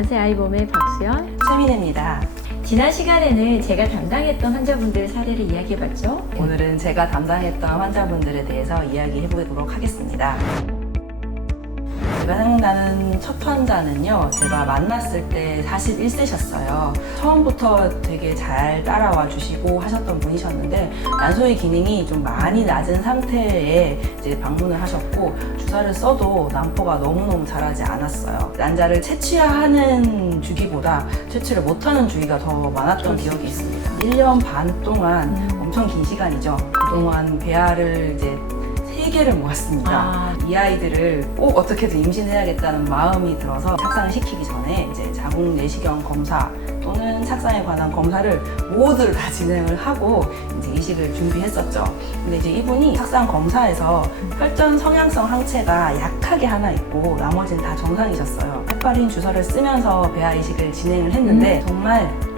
연세 아이봄의 박수연. 최민혜입니다. 지난 시간에는 제가 담당했던 환자분들 사례를 이야기해봤죠. 오늘은 제가 담당했던 환자분들에 대해서 이야기해보도록 하겠습니다. 제가 생각나는 첫 환자는요, 제가 만났을 때 41세셨어요. 처음부터 되게 잘 따라와 주시고 하셨던 분이셨는데, 난소의 기능이 좀 많이 낮은 상태에 이제 방문을 하셨고, 주사를 써도 난포가 너무너무 자라지 않았어요. 난자를 채취하는 주기보다 채취를 못하는 주기가 더 많았던 기억이 있습니다. 1년 반 동안 음. 엄청 긴 시간이죠. 그동안 배아를 이제 세 개를 모았습니다. 아. 이 아이들을 꼭 어떻게든 임신해야겠다는 마음이 들어서 착상을 시키기 전에 이제 자궁 내시경 검사 또는 착상에 관한 검사를 모두를 다 진행을 하고 이제 이식을 준비했었죠. 근데 이제 이분이 착상 검사에서 혈전 성향성 항체가 약하게 하나 있고 나머지는 다 정상이셨어요. 헤파린 주사를 쓰면서 배아 이식을 진행을 했는데 정말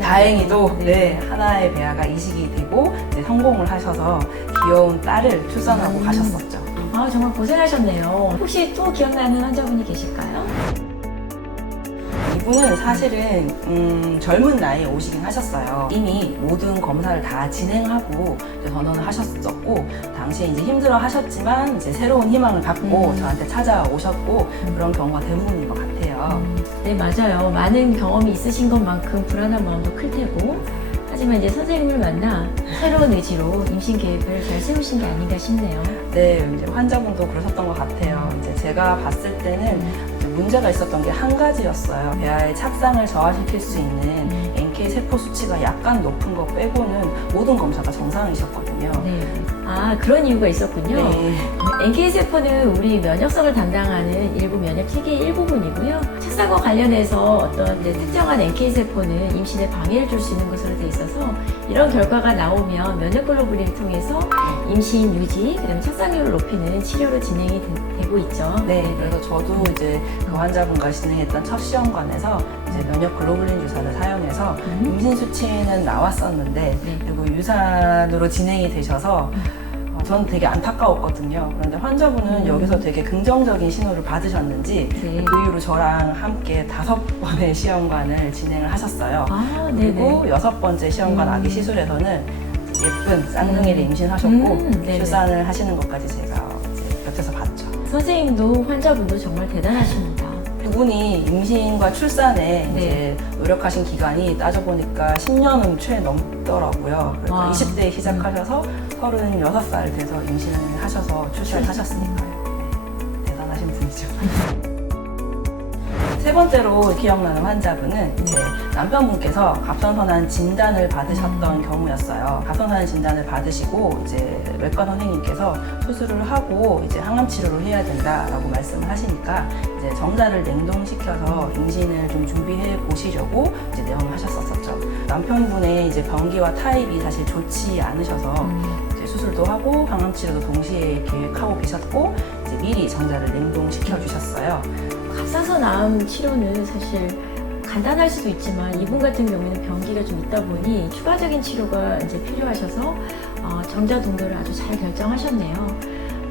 다행히도 네, 하나의 배아가 이식이 되고 이제 성공을 하셔서 귀여운 딸을 출산하고 음. 가셨었죠. 아, 정말 고생하셨네요. 혹시 또 기억나는 환자분이 계실까요? 이분은 사실은 음, 젊은 나이에 오시긴 하셨어요. 이미 모든 검사를 다 진행하고 이제 전원을 하셨었고 당시에 이제 힘들어 하셨지만 이제 새로운 희망을 갖고 음. 저한테 찾아오셨고 그런 경우가 대부분인 것 같아요. 네, 맞아요. 많은 경험이 있으신 것만큼 불안한 마음도 클 테고. 하지만 이제 선생님을 만나 새로운 의지로 임신 계획을 잘 세우신 게 아닌가 싶네요. 네, 이제 환자분도 그러셨던 것 같아요. 이제 제가 봤을 때는 문제가 있었던 게 한 가지였어요. 배아의 착상을 저하시킬 수 있는 NK 세포 수치가 약간 높은 거 빼고는 모든 검사가 정상이셨거든요. 네. 아, 그런 이유가 있었군요. 네. NK세포는 우리 면역성을 담당하는 일부 면역 체계의 일부분이고요. 착상과 관련해서 어떤 특정한 NK세포는 임신에 방해를 줄 수 있는 것으로 돼 있어서 이런 결과가 나오면 면역 글로불린을 통해서 임신 유지, 그다음에 착상률을 높이는 치료로 진행이 되, 고 있죠. 네, 그래서 저도 이제 그 환자분과 진행했던 첫 시험관에서 이제 면역 글로불린 주사를 사용해서 음. 임신 수치는 나왔었는데 네. 그리고 유산으로 진행이 되셔서 어, 저는 되게 안타까웠거든요. 그런데 환자분은 음. 여기서 되게 긍정적인 신호를 받으셨는지 네. 그 이후로 저랑 함께 다섯 번의 시험관을 진행을 하셨어요. 아, 네네. 그리고 여섯 번째 시험관 음. 아기 시술에서는 예쁜 쌍둥이를 음. 임신하셨고 음, 네네. 출산을 하시는 것까지 제가 이제 곁에서 봤죠. 선생님도 환자분도 정말 대단하십니다. 두 분이 임신과 출산에 네. 이제 노력하신 기간이 따져보니까 10년은 채 넘더라고요. 와. 20대에 시작하셔서 36살 돼서 임신을 하셔서 출산을 하셨으니까요. 네, 대단하신 분이죠. 세 번째로 기억나는 환자분은 이제 남편분께서 갑선선한 진단을 받으셨던 경우였어요. 갑선선한 진단을 받으시고 이제 외과 선생님께서 수술을 하고 이제 항암 치료를 해야 된다라고 말씀을 하시니까 이제 정자를 냉동시켜서 임신을 좀 준비해 보시려고 이제 내원을 하셨었죠. 남편분의 이제 변기와 타입이 사실 좋지 않으셔서 음. 이제 수술도 하고 항암 치료도 동시에 계획하고 계셨고 이제 미리 정자를 냉동시켜 주셨어요. 갑상선 암 치료는 사실 간단할 수도 있지만 이분 같은 경우에는 변기가 좀 있다 보니 추가적인 치료가 이제 필요하셔서 어, 정자 동료를 아주 잘 결정하셨네요.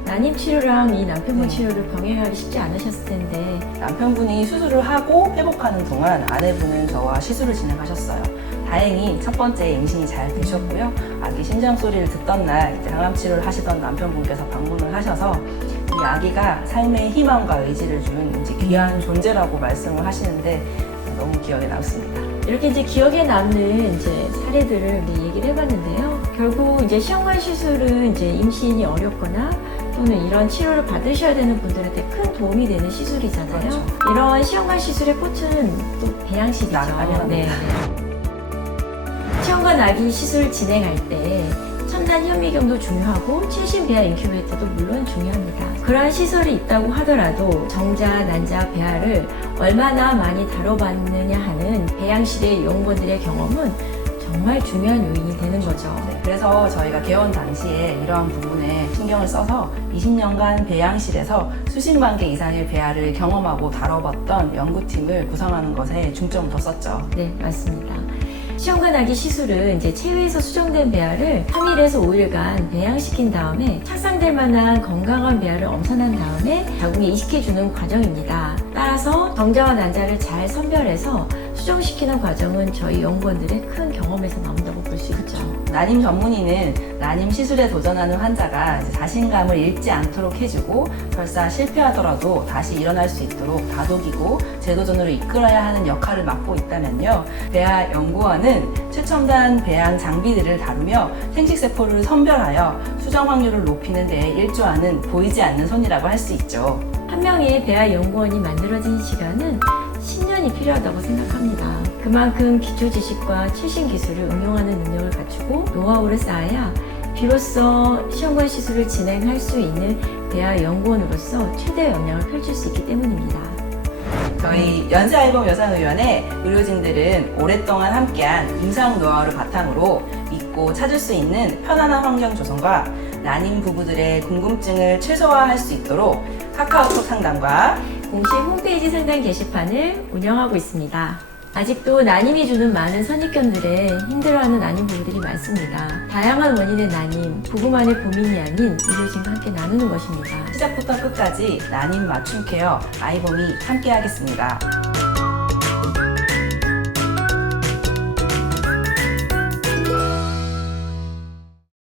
난임 치료랑 이 남편분 네. 치료를 병행하기 쉽지 않으셨을 텐데 남편분이 수술을 하고 회복하는 동안 아내분은 저와 시술을 진행하셨어요. 다행히 첫 번째 임신이 잘 되셨고요. 아기 심장 소리를 듣던 날 항암 치료를 하시던 남편분께서 방문을 하셔서 이 아기가 삶의 희망과 의지를 준 이제 귀한 존재라고 말씀을 하시는데 너무 기억에 남습니다. 이렇게 이제 기억에 남는 이제 사례들을 이제 얘기를 해봤는데요. 결국 이제 시험관 시술은 이제 임신이 어렵거나 또는 이런 치료를 받으셔야 되는 분들한테 큰 도움이 되는 시술이잖아요. 그렇죠. 이런 시험관 시술의 꽃은 또. 나- 당연합니다. 네. 시험관 아기 시술 진행할 때 첨단 현미경도 중요하고 최신 배아 인큐베이터도 물론 중요합니다. 그러한 시설이 있다고 하더라도 정자, 난자, 배아를 얼마나 많이 다뤄봤느냐 하는 배양실의 요원분들의 경험은 정말 중요한 요인이 되는 거죠. 네, 그래서 저희가 개원 당시에 이러한 부분에 신경을 써서 20년간 배양실에서 수십만 개 이상의 배아를 경험하고 다뤄봤던 연구팀을 구성하는 것에 중점을 뒀었죠. 네, 맞습니다. 시험관 아기 시술은 이제 체외에서 수정된 배아를 3일에서 5일간 배양시킨 다음에 착상될 만한 건강한 배아를 엄선한 다음에 자궁에 이식해 주는 과정입니다. 따라서 정자와 난자를 잘 선별해서 수정시키는 과정은 저희 연구원들의 큰 경험에서 나온다고 볼 수 있죠. 난임 전문의는 난임 시술에 도전하는 환자가 자신감을 잃지 않도록 해주고 설사 실패하더라도 다시 일어날 수 있도록 다독이고 재도전으로 이끌어야 하는 역할을 맡고 있다면요. 배아 연구원은 최첨단 배양 장비들을 다루며 생식세포를 선별하여 수정 확률을 높이는 데에 일조하는 보이지 않는 손이라고 할 수 있죠. 한 명의 배아 연구원이 만들어진 시간은 10년이 필요하다고 생각합니다. 그만큼 기초 지식과 최신 기술을 응용하는 능력을 갖추고 노하우를 쌓아야 비로소 시험관 시술을 진행할 수 있는 배아 연구원으로서 최대 역량을 펼칠 수 있기 때문입니다. 저희 연세알범 여성의원의 의료진들은 오랫동안 함께한 임상 노하우를 바탕으로 믿고 찾을 수 있는 편안한 환경 조성과 난임 부부들의 궁금증을 최소화할 수 있도록 카카오톡 상담과 공식 홈페이지 상단 게시판을 운영하고 있습니다. 아직도 난임이 주는 많은 선입견들에 힘들어하는 난임 부부들이 많습니다. 다양한 원인의 난임, 부부만의 고민이 아닌 의료진과 함께 나누는 것입니다. 시작부터 끝까지 난임 맞춤 케어 아이범이 함께하겠습니다.